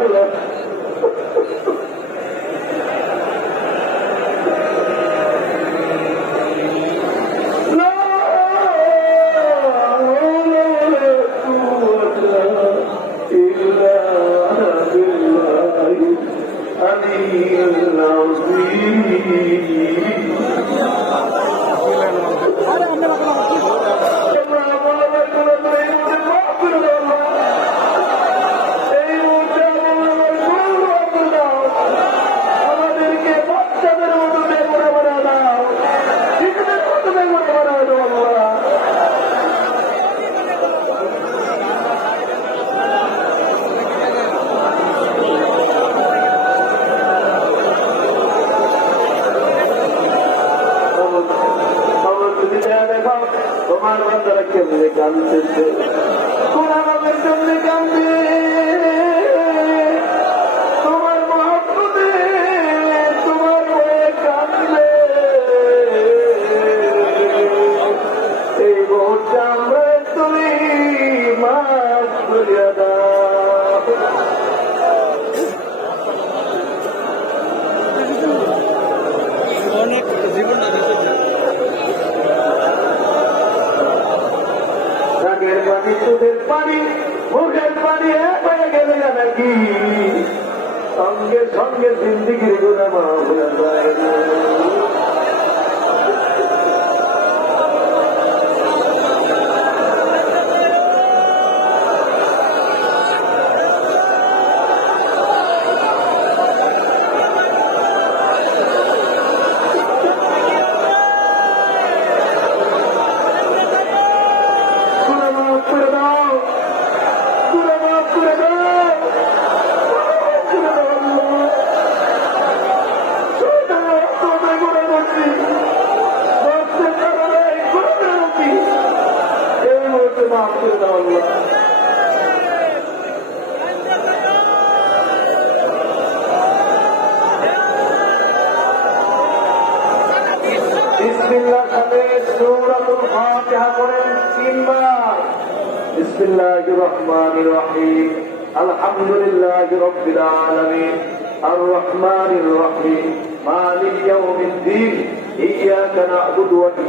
আল্লাহ সঙ্গে সঙ্গে জিন্দিগির গুণা মাফ হয়ে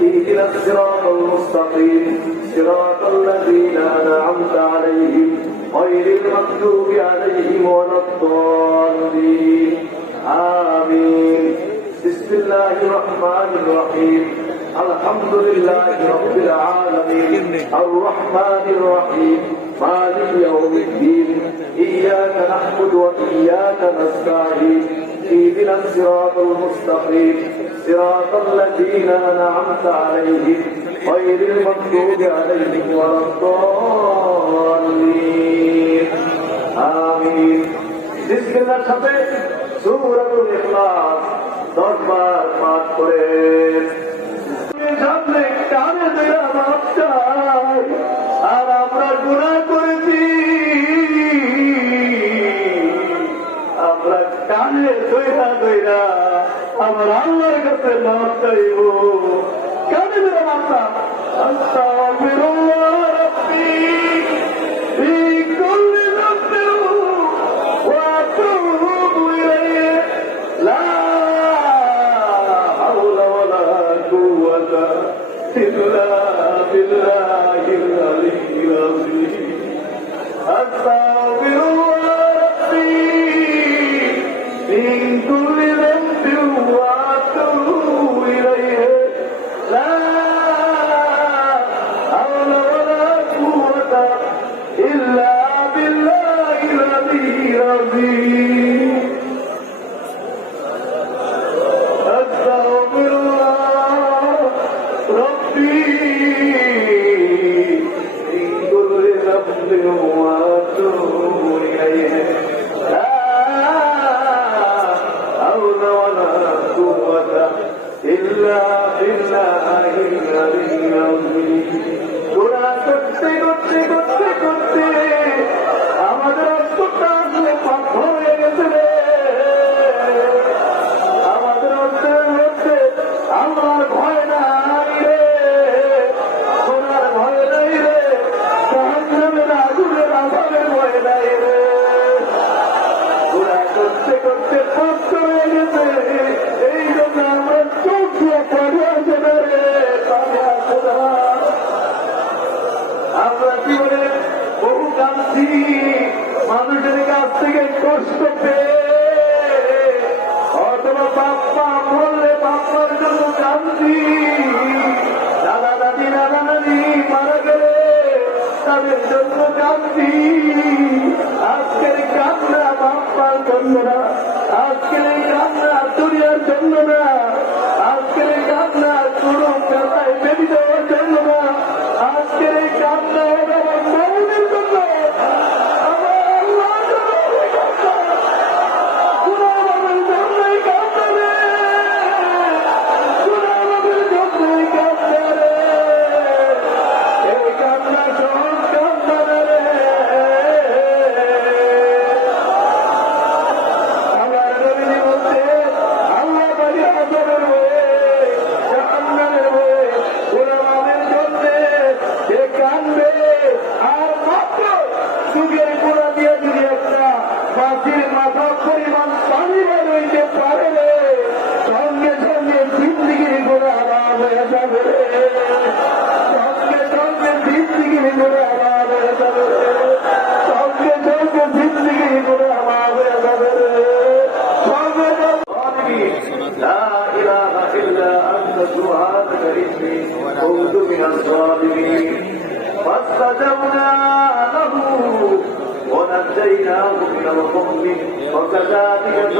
اهدنا الصراط المستقيم. صراط الذين أنعمت عليهم غير المغضوب عليهم ولا الضالين. آمين. بسم الله الرحمن الرحيم. الحمد لله رب العالمين. الرحمن الرحيم. مالك يوم الدين. إياك نعبد وإياك نستعين. اهدنا الصراط المستقيم. صراط الذين أنعمت عليهم غير المغضوب عليهم ولا الضالين آمين بسم الله সাথে সূরাতুল ইখলাস দশবার পাঠ করে সামনে কানে দেয়া মাপ চাই আর আমরা গুণা করেছি আমরা কানে দইরা দইরা আমরা আল্লাহর কাছে মাপ চাইব। কেন দিলাম আপনার আস্তাগফিরুল্লাহ রাব্বি, ফি কুল্লি যামবিন, ওয়া আতুবু ইলাইহি। লা হাওলা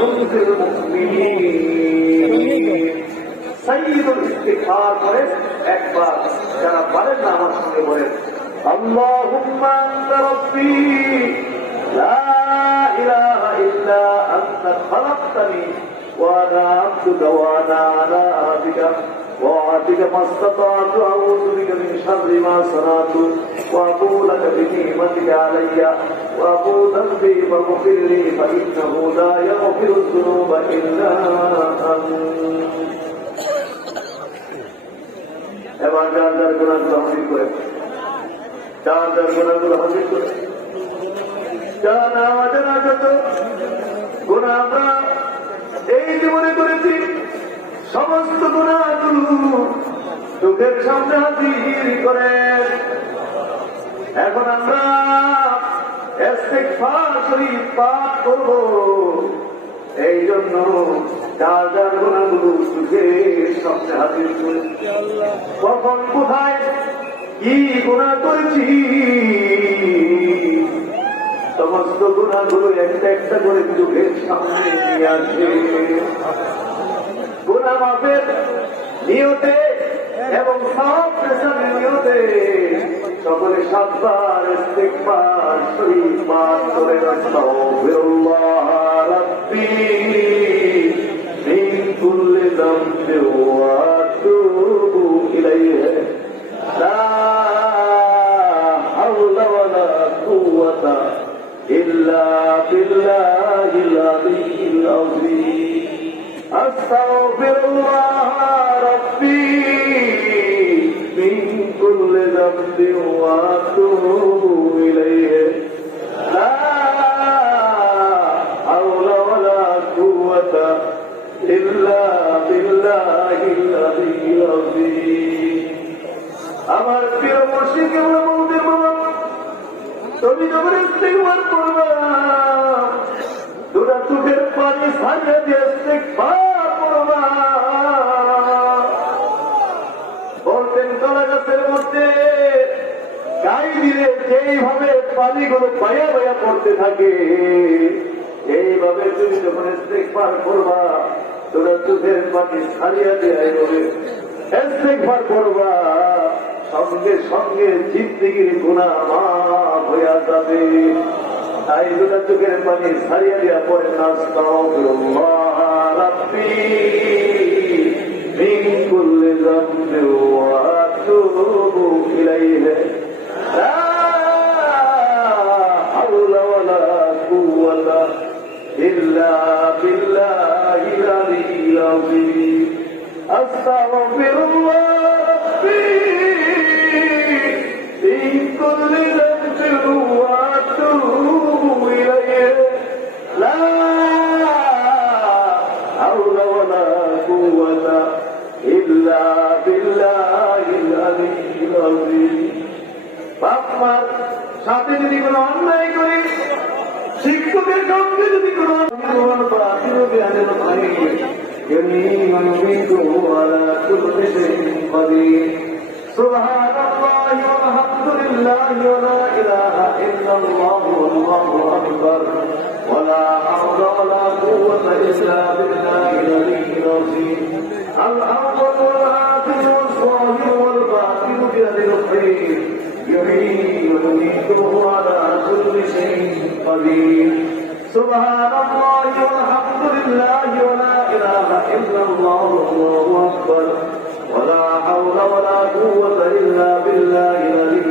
وكذلك ننجي المؤمنين সাইয়দুল ইস্তিগফার করে একবার যারা পারেন না আমার সঙ্গে বলেন আল্লাহুম্মা আনতা রাব্বি লা ইলাহা ইল্লা আনতা খালাকতানি وانا عبدك وانا على عهدك ووعدك ما استطعت اعوذ بك من شر ما صنعت وابو لك بنعمتك علي وابو ذنبي فاغفر لي فانه لا يغفر الذنوب الا انت এবার যার যার গুণাগুলো হাজির করে যার যার গুণাগুলো হাজির করে যার আমাদের যত গুণা আমরা এই জীবনে করেছি সমস্ত গুণাগুলো চোখের সামনে হাজির এখন আমরা পাঠ করব। এই জন্য যার যার গুণাগুলো কখন, কোথায়, কি গুণা করেছি? সমস্ত গুণাগুলো একটা একটা করে চোখের সামনে নিয়ে গুণা মাপের নিয়তে এবং সব পেশার নিয়তে সকলে সাতবার ইস্তেগফার শরীফ পাঠ করে আস্তাগফিরুল্লাহ রাব্বি মিন কুল্লি ওয়া তুমি যখন ইস্তেগফার করবা, দুটা চোখের পানি সারিয়ে দিয়ে ইস্তেগফার করবা। পড়তে থাকে, এইভাবে তুমি যখন ইস্তেগফার করবা, দুটা চোখের পানি সারিয়ে দিয়ে বলে ইস্তেগফার করবা। সঙ্গে সঙ্গে জিন্দিগির গুণা মাফ হইয়া যাবে তাই দুটা চোখের পানি সারিয়া দিয়া পরে নাস্তাগফিরুল্লাহ রাব্বি মিন কুল্লি যামবি ওয়া আতুবু ইলাইহি লা হাওলা ওয়ালা কুওয়াতা ইল্লা বিল্লাহিল আলিয়্যিল আযীম আস্তাগফিরুল্লাহ রাব্বি من كل ذنب বাপমার সাথে যদি কোনো অন্যায় করি শিক্ষকের সঙ্গে যদি কোনো অন্যায় করা আশীর্বাদে আনে والحمد لله ولا إله إلا الله والله أكبر. ولا حول ولا قوة إلا بالله العلي العظيم. الأول والآخر والظاهر والباطن بيد الخير يحيي ويميته على كل شيء قدير. سبحان الله والحمد لله ولا إله إلا الله والله أكبر. ولا حول ولا قوة إلا بالله العلي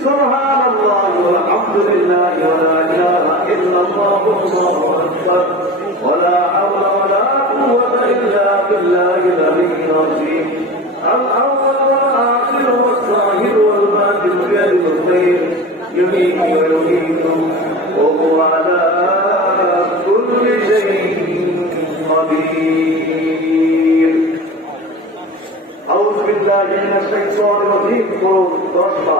سبحان الله والحمد لله ولا إله إلا الله والله أكبر. ولا حول ولا قوة إلا بالله العلي العظيم. الأول والآخر والظاهر والباطن بيد الخير. يميت ويميت وهو على كل شيء قدير. أعوذ بالله من الشيطان الرجيم. بالله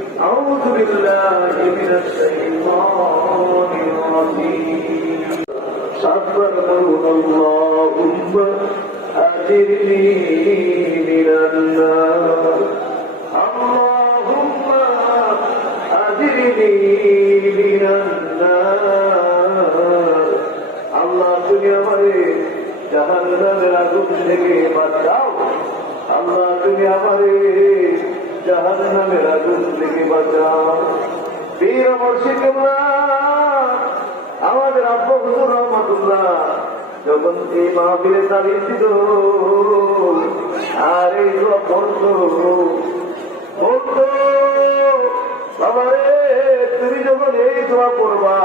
أعوذ بالله من الشيطان الرجيم سبحانه اللهم أجرني من النار اللهم أجرني من النار الله دنيا مري جهنم لكم شيء بدعو الله دنيا مري আমারে জাহান্নামের আগুন থেকে বাঁচাও। বীর মুর্শিদ আমাদের আব্বা হুজুর রহমাতুল্লাহ, যখন এই মাহফিলে তারিখ দিত আর এই দোয়া পড়তো পড়তো বাবা রে তুমি যখন এই দোয়া পড়বা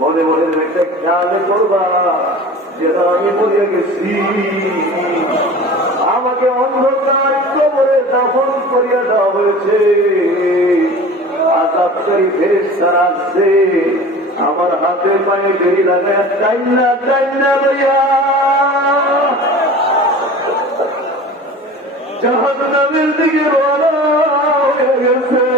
মনে মনে একটা খেয়াল করবা যেন আমি মরে গেছি। আমাকে অন্ধকার কবরে দাফন করিয়া দেওয়া হয়েছে। আজাবকারী ফেরেস্তারা আসছে আমার হাতে পায়ে বেরি লাগায় লইয়া জাহান্নামের দিকে রওনা হয়ে গেছে।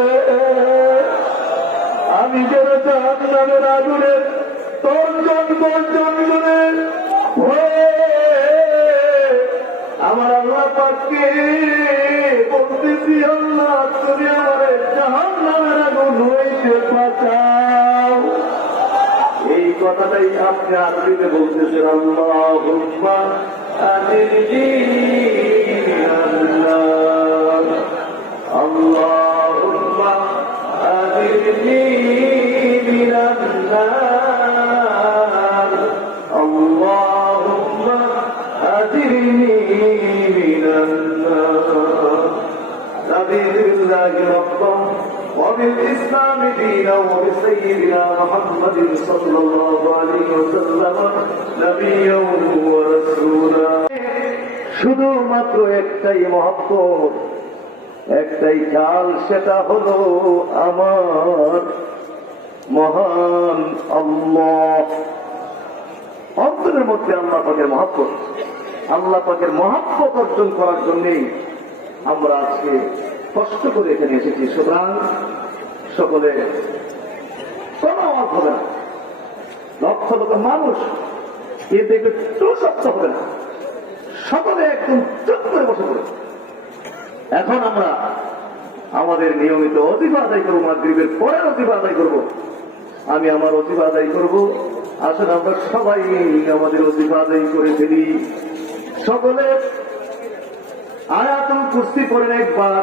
হাতে হাত দিতে বলতেছেন Allahumma أجرني من النار نبي الله ربهم النار رضي بالله ربا وبالإسلام دينا وبسيدنا محمد صلى الله عليه وسلم نبيا ورسولا শুধুমাত্র একটাই মহব্বত একটাই চাল সেটা হলো আমার মহান আল্লাহ অন্তরের মধ্যে আল্লাহ পাকের মহাব্বত আল্লাহ পাকের মহাব্বত অর্জন করার জন্যেই আমরা আজকে কষ্ট করে এখানে এসেছি। সুতরাং সকলে কোনো অভাব হবে না। লক্ষ লক্ষ মানুষ কিন্তু একটু সত্য হবে না। সকলে একদম চুপ করে বসে পড়ে এখন আমরা আমাদের নিয়মিত অতিবা আদায় করব, মাগরীবের পরে অতিবা আদায় করব। আমি আমার অতিবা আদায় করব। আসলে আমরা সবাই আমাদের অধিকার আদায় করে ফেলি। সকলে আয়াতুল কুস্তি করেন একবার।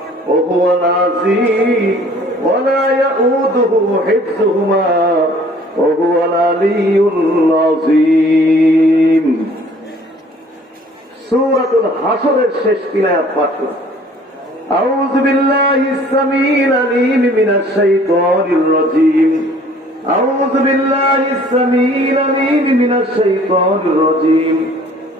وهو العزيز ولا يؤوده حفظهما وهو العلي العظيم سورة الحشر الشيش كلا পাঠ أعوذ بالله السميع العليم من الشيطان الرجيم أعوذ بالله السميع العليم من الشيطان الرجيم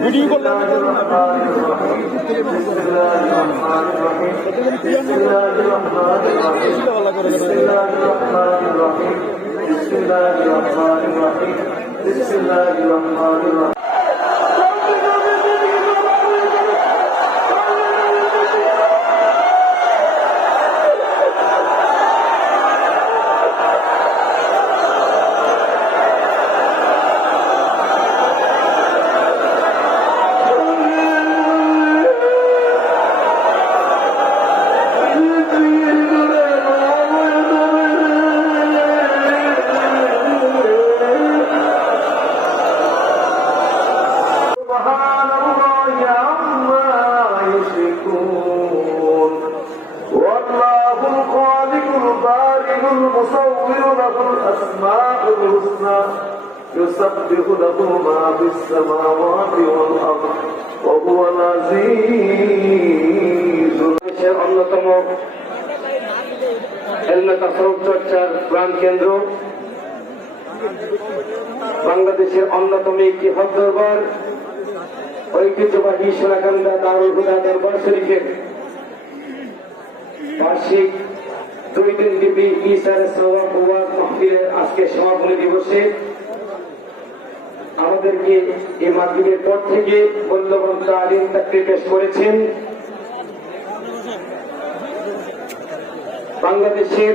ভিডিও করলাম بسم الله الرحمن الرحيم বাংলাদেশের অন্যতম একটি হক দরবার, ঐতিহ্যবাহী সোনাকান্দা দারুল হুদা দরবার শরীফের বার্ষিক দুই দিন ব্যাপী ইসার সওয়াব মাহফিলের আজকে সমাপনী দিবসে আমাদেরকে এই মাধ্যমের পর থেকে মূল্যবান তালিম তাকে পেশ করেছেন। বাংলাদেশের